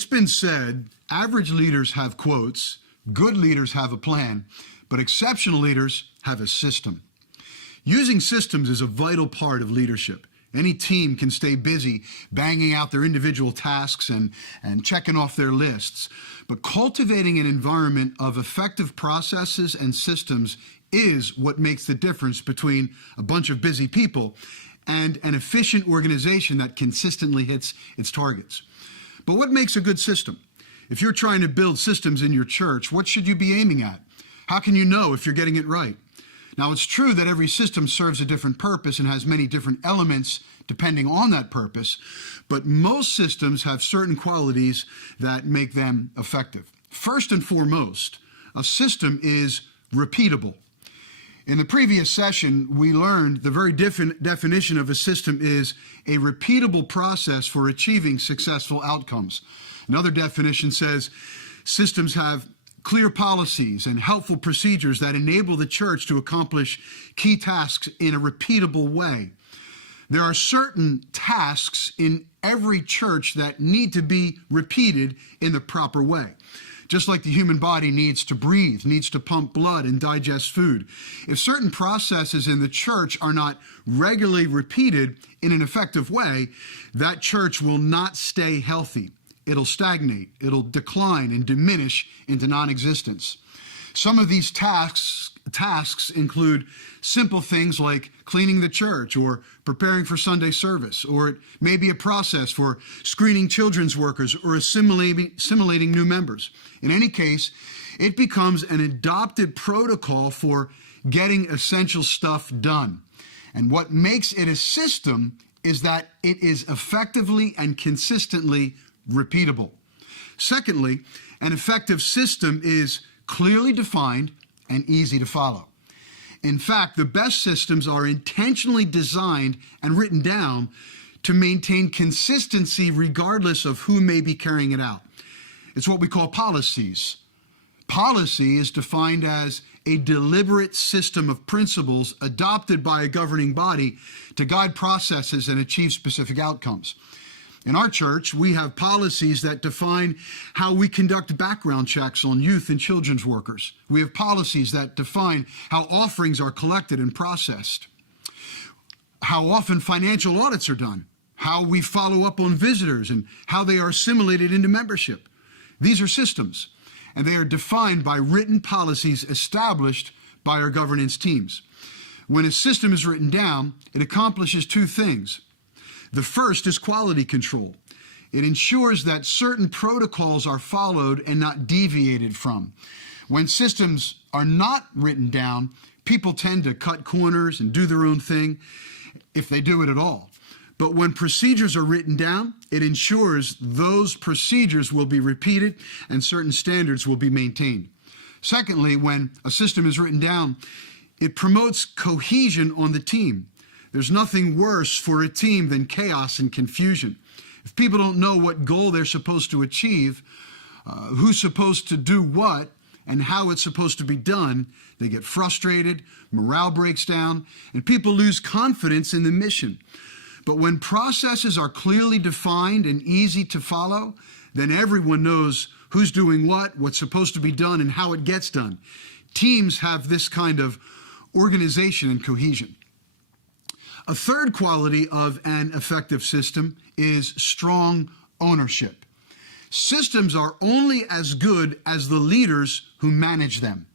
It's been said, average leaders have quotes, good leaders have a plan, but exceptional leaders have a system. Using systems is a vital part of leadership. Any team can stay busy banging out their individual tasks and checking off their lists. But cultivating an environment of effective processes and systems is what makes the difference between a bunch of busy people and an efficient organization that consistently hits its targets. But what makes a good system? If you're trying to build systems in your church, what should you be aiming at? How can you know if you're getting it right? Now, it's true that every system serves a different purpose and has many different elements depending on that purpose, but most systems have certain qualities that make them effective. First and foremost, a system is repeatable. In the previous session, we learned the very definition of a system is a repeatable process for achieving successful outcomes. Another definition says systems have clear policies and helpful procedures that enable the church to accomplish key tasks in a repeatable way. There are certain tasks in every church that need to be repeated in the proper way. Just like the human body needs to breathe, needs to pump blood and digest food. If certain processes in the church are not regularly repeated in an effective way, that church will not stay healthy. It'll stagnate, it'll decline and diminish into non-existence. Some of these tasks include simple things like cleaning the church or preparing for Sunday service, or it may be a process for screening children's workers or assimilating new members. In any case, it becomes an adopted protocol for getting essential stuff done. And what makes it a system is that it is effectively and consistently repeatable. Secondly, an effective system is clearly defined and easy to follow. In fact, the best systems are intentionally designed and written down to maintain consistency regardless of who may be carrying it out. It's what we call policies. Policy is defined as a deliberate system of principles adopted by a governing body to guide processes and achieve specific outcomes. In our church, we have policies that define how we conduct background checks on youth and children's workers. We have policies that define how offerings are collected and processed, how often financial audits are done, how we follow up on visitors, and how they are assimilated into membership. These are systems, and they are defined by written policies established by our governance teams. When a system is written down, it accomplishes two things. The first is quality control. It ensures that certain protocols are followed and not deviated from. When systems are not written down, people tend to cut corners and do their own thing, if they do it at all. But when procedures are written down, it ensures those procedures will be repeated and certain standards will be maintained. Secondly, when a system is written down, it promotes cohesion on the team. There's nothing worse for a team than chaos and confusion. If people don't know what goal they're supposed to achieve, who's supposed to do what, and how it's supposed to be done, they get frustrated, morale breaks down, and people lose confidence in the mission. But when processes are clearly defined and easy to follow, then everyone knows who's doing what, what's supposed to be done, and how it gets done. Teams have this kind of organization and cohesion. A third quality of an effective system is strong ownership. Systems are only as good as the leaders who manage them.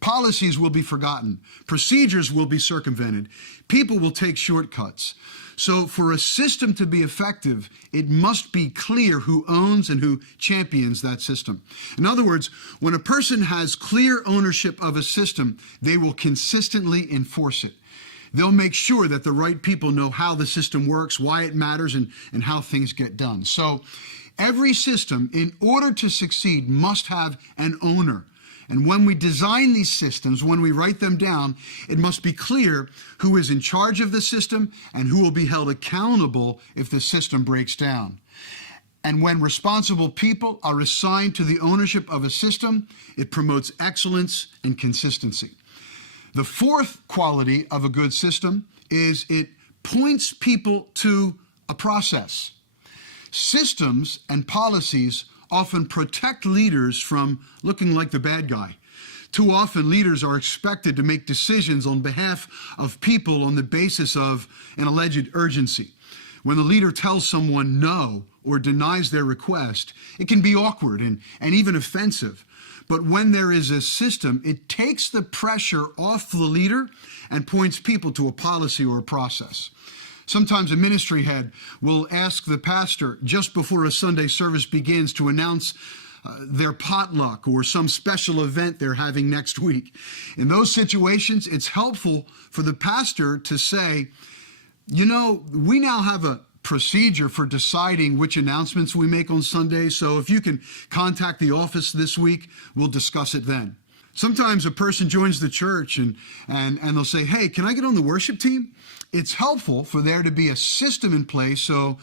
Policies will be forgotten. Procedures will be circumvented. People will take shortcuts. So for a system to be effective, it must be clear who owns and who champions that system. In other words, when a person has clear ownership of a system, they will consistently enforce it. They'll make sure that the right people know how the system works, why it matters, and how things get done. So every system, in order to succeed, must have an owner. And when we design these systems, when we write them down, it must be clear who is in charge of the system and who will be held accountable if the system breaks down. And when responsible people are assigned to the ownership of a system, it promotes excellence and consistency. The fourth quality of a good system is it points people to a process. Systems and policies often protect leaders from looking like the bad guy. Too often, leaders are expected to make decisions on behalf of people on the basis of an alleged urgency. When the leader tells someone no or denies their request, it can be awkward and even offensive. But when there is a system, it takes the pressure off the leader and points people to a policy or a process. Sometimes a ministry head will ask the pastor just before a Sunday service begins to announce their potluck or some special event they're having next week. In those situations, it's helpful for the pastor to say, you know, we now have a procedure for deciding which announcements we make on Sunday, so if you can contact the office this week, we'll discuss it then. Sometimes a person joins the church and they'll say, hey, can I get on the worship team? It's helpful for there to be a system in place so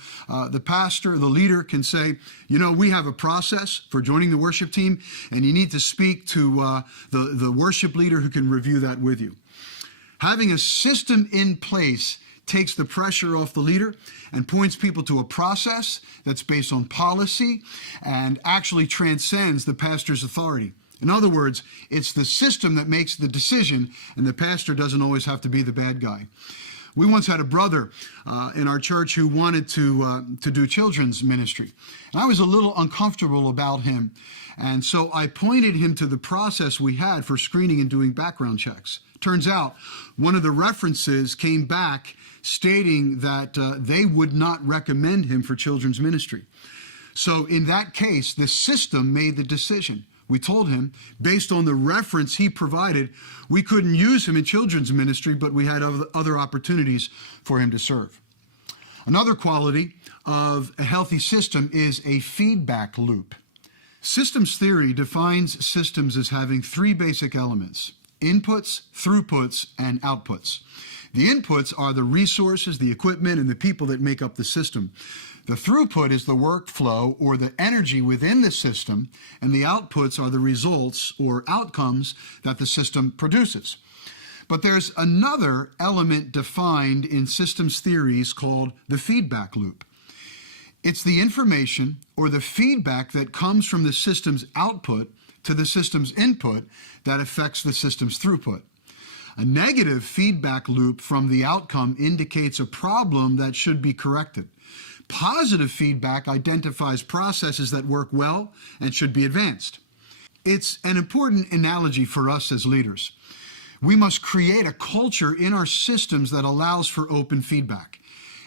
the pastor, the leader can say, you know, we have a process for joining the worship team, and you need to speak to the worship leader who can review that with you. Having a system in place takes the pressure off the leader and points people to a process that's based on policy and actually transcends the pastor's authority. In other words, it's the system that makes the decision, and the pastor doesn't always have to be the bad guy. We once had a brother in our church who wanted to do children's ministry. And I was a little uncomfortable about him. And so I pointed him to the process we had for screening and doing background checks. Turns out one of the references came back stating that they would not recommend him for children's ministry. So in that case, the system made the decision. We told him, based on the reference he provided, we couldn't use him in children's ministry, but we had other opportunities for him to serve. Another quality of a healthy system is a feedback loop. Systems theory defines systems as having three basic elements: inputs, throughputs, and outputs. The inputs are the resources, the equipment, and the people that make up the system. The throughput is the workflow or the energy within the system, and the outputs are the results or outcomes that the system produces. But there's another element defined in systems theories called the feedback loop. It's the information or the feedback that comes from the system's output to the system's input that affects the system's throughput. A negative feedback loop from the outcome indicates a problem that should be corrected. Positive feedback identifies processes that work well and should be advanced. It's an important analogy for us as leaders. We must create a culture in our systems that allows for open feedback.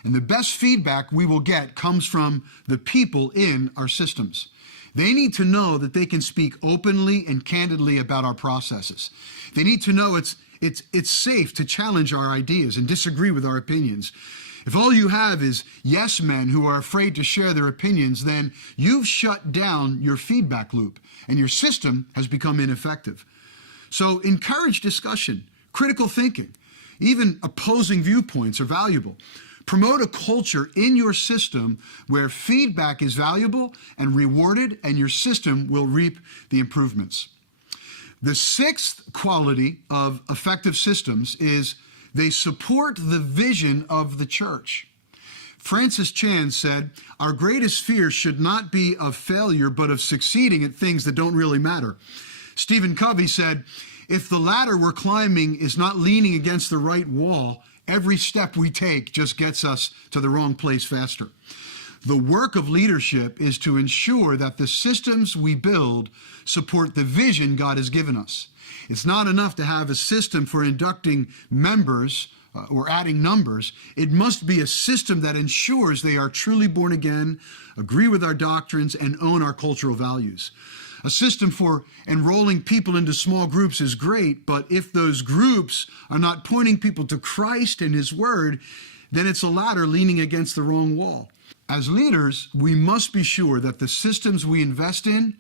And the best feedback we will get comes from the people in our systems. They need to know that they can speak openly and candidly about our processes. They need to know it's safe to challenge our ideas and disagree with our opinions. If all you have is yes men who are afraid to share their opinions, then you've shut down your feedback loop and your system has become ineffective. So encourage discussion, critical thinking, even opposing viewpoints are valuable. Promote a culture in your system where feedback is valuable and rewarded, and your system will reap the improvements. The sixth quality of effective systems is they support the vision of the church. Francis Chan said, "Our greatest fear should not be of failure, but of succeeding at things that don't really matter." Stephen Covey said, "If the ladder we're climbing is not leaning against the right wall, every step we take just gets us to the wrong place faster." The work of leadership is to ensure that the systems we build support the vision God has given us. It's not enough to have a system for inducting members or adding numbers. It must be a system that ensures they are truly born again, agree with our doctrines, and own our cultural values. A system for enrolling people into small groups is great, but if those groups are not pointing people to Christ and His Word, then it's a ladder leaning against the wrong wall. As leaders, we must be sure that the systems we invest in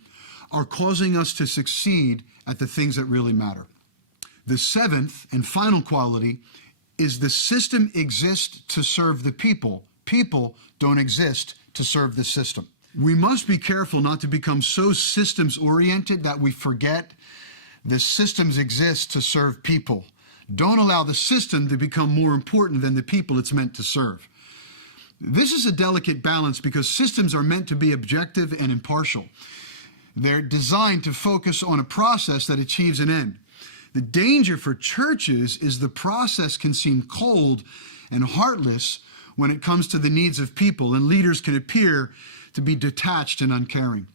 are causing us to succeed at the things that really matter. The seventh and final quality is the system exists to serve the people. People don't exist to serve the system. We must be careful not to become so systems-oriented that we forget the systems exist to serve people. Don't allow the system to become more important than the people it's meant to serve. This is a delicate balance because systems are meant to be objective and impartial. They're designed to focus on a process that achieves an end. The danger for churches is the process can seem cold and heartless when it comes to the needs of people, and leaders can appear to be detached and uncaring.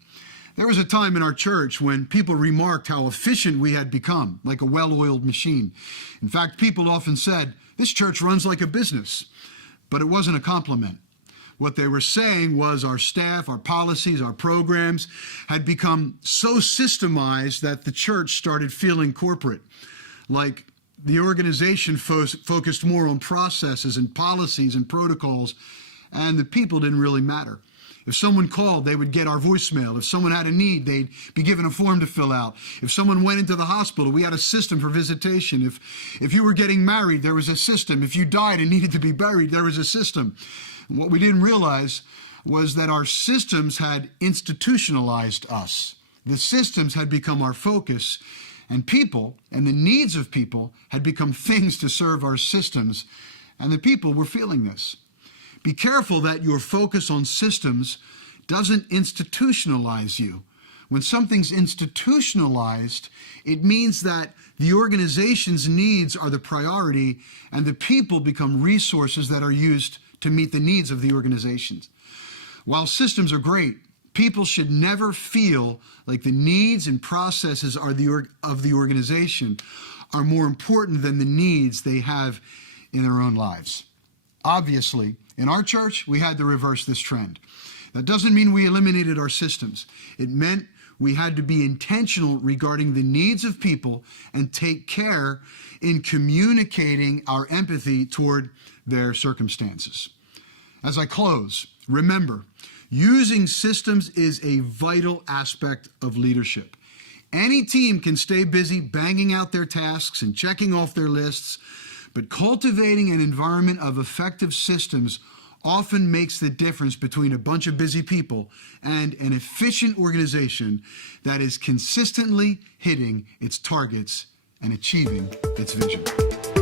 There was a time in our church when people remarked how efficient we had become, like a well-oiled machine. In fact, people often said, "This church runs like a business," but it wasn't a compliment. What they were saying was our staff, our policies, our programs had become so systemized that the church started feeling corporate, like the organization focused more on processes and policies and protocols, and the people didn't really matter. If someone called, they would get our voicemail. If someone had a need, they'd be given a form to fill out. If someone went into the hospital, we had a system for visitation. If you were getting married, there was a system. If you died and needed to be buried, there was a system. And what we didn't realize was that our systems had institutionalized us. The systems had become our focus, and people and the needs of people had become things to serve our systems, and the people were feeling this. Be careful that your focus on systems doesn't institutionalize you. When something's institutionalized, it means that the organization's needs are the priority and the people become resources that are used to meet the needs of the organizations. While systems are great, people should never feel like the needs and processes of the organization are more important than the needs they have in their own lives. Obviously, in our church, we had to reverse this trend. That doesn't mean we eliminated our systems. It meant we had to be intentional regarding the needs of people and take care in communicating our empathy toward their circumstances. As I close, remember, using systems is a vital aspect of leadership. Any team can stay busy banging out their tasks and checking off their lists, but cultivating an environment of effective systems often makes the difference between a bunch of busy people and an efficient organization that is consistently hitting its targets and achieving its vision.